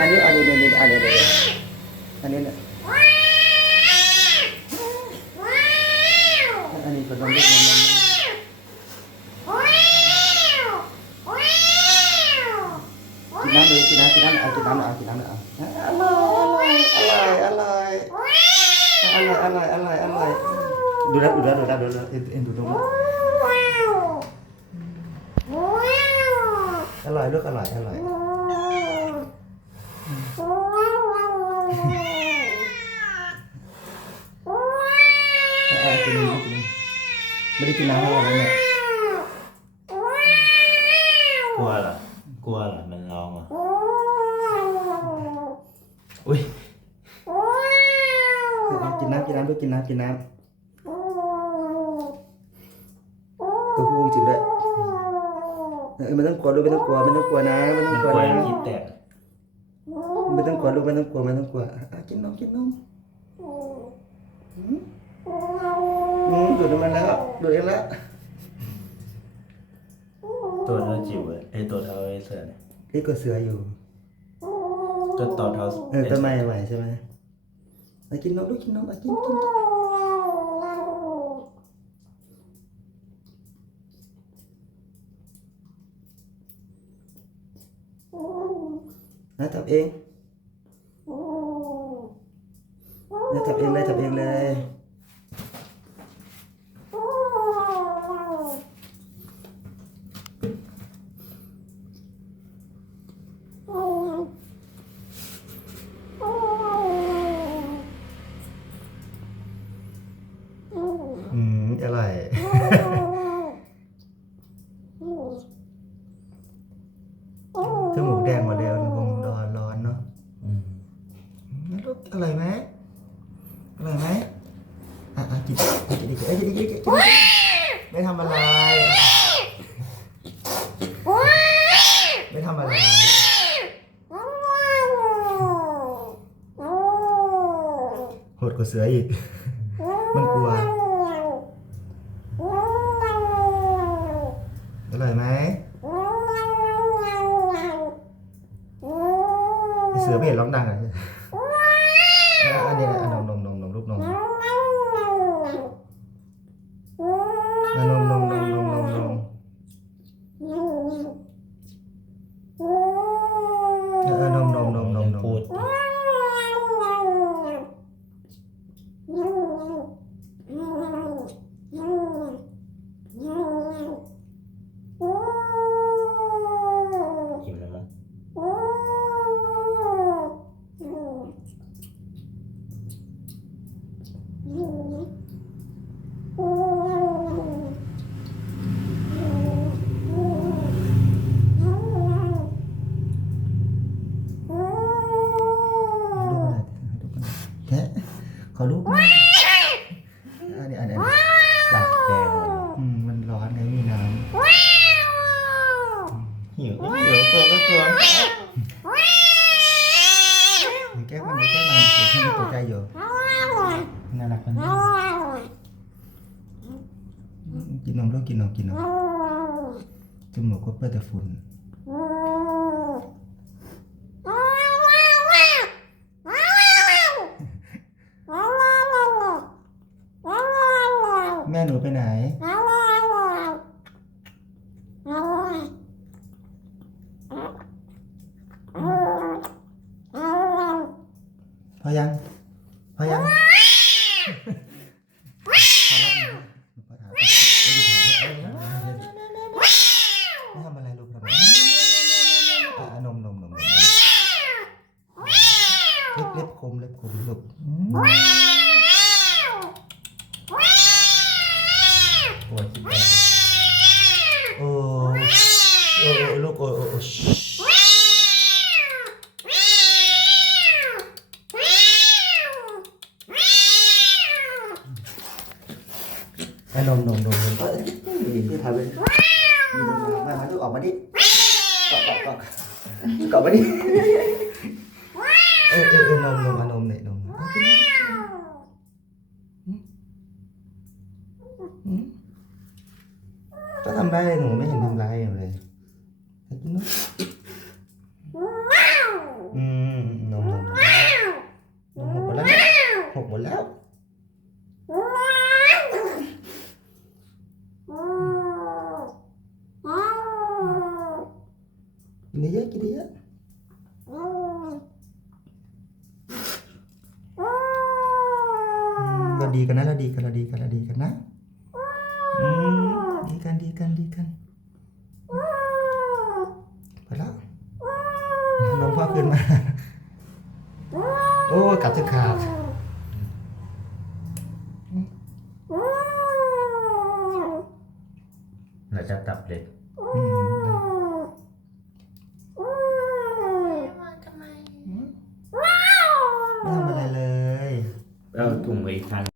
อันนี้อันนี้อันนี้อันนี้อันนี้เนี่ยอันนี้ก็ต้องเรียกมันมันกินน้ำเลย กินน้ำกินน้ำเอากินน้ำเอากินน้ำเอาอร่อยอร่อยอร่อยอร่อยอร่อยอร่อยดูแลดูแลดูแลดูแลเอ็นเอ็นดูตรงนี้อร่อยลูกอร่อยอร่อยอ่ากินนี่กินนี่ไม่ได้กินน้ำทั้งวันเลยเนี่ยกลัวเหรอกลัวเหรอมันร้องเหรออุ้ยกินน้ำกินน้ำด้วยกินน้ำกินน้ำตัวผู้จริงด้วยเออไม่ต้องกลัวลูกไม่ต้องกลัวไม่ต้องกลัวนะไม่ต้อมังนกลัวกลัวนะคิดแตก ไม่ต้องกลัวลูกไม่ต้องกลัวไม่ต้องกลัวอะกินนมกินนมอืมอืมดูดมันแล้วดูดเองแล้วตัวเท่าจิ๋วเลยไอยตัวเท่าไอเสือเนี่ยนี่ก็เสืออยู่ตัวต่อเท่าเออต้นไม้ไหวใช่ไหมอะกินนมลูกกินนมอะกินกินนะทับเอง นะทับเองเลยทับเองเลยอืมอร่อยจมูกแดงหมดแล้วคงร้อนร้อนเนาะอืมลูกอร่อยไหมอร่อยไหม อะอะกินกินกิกินเอ้ยกินกินกิกไม่ทำอะไร ไม่ทำอะไร โหดกว่าเสืออีก มันกลัวอร่อยไหมเสือไม่เห็นร้องดังอะแล้วอันนี้อะนมนมนมนมลูกนมอะนมนมนมนมนมนม อะนมนมนมนมนมพูด อิ่มแล้วมั้ง ดูอะไรดูกันแกะ ขอรูปหน่อยอันนี้อันนี้ปากแดงหมดอืมมันร้อนไงมีน้หิวเดี๋ยวตัวก็กลัวำเดี๋ยวแก้มันเดี๋ยวแก้มันเดี๋ยวแค่ไม่ตกใจอยู่น่ารักมันกินนมลูกกินนมกินนมจมูกก็เปื้อนแต่ฝุ่น แม่หนูไปไหน พอยัง พอยังพอแล้วพอถามไม่ได้ถามไม่ทำอะไรลูกทำอะไรอะนมนมนมนมเล็บเล็บคมเล็บคมลูก อืมปวดคิดแตกโอ้โอ้โอ้ลูกโอ้โอ้โอ้ไอ้นมนำร้ายหนูไม่เห็นทำร้ายหนูเลยกินนมอืมนมนมนมหกหมดแล้วหกหมดแล้วกินเยอะกินเยอะเราดีกันนะเราดีกันเราดีกันเราดีกันนะ กันดีกันดีกันไปแล้วน้องพ่อขึ้นมา โอ้กัดจะขาดเราจะตับเด็กอืมมาทำไมไม่ทำอะไรเลย เอาถุงไว้อีกคัน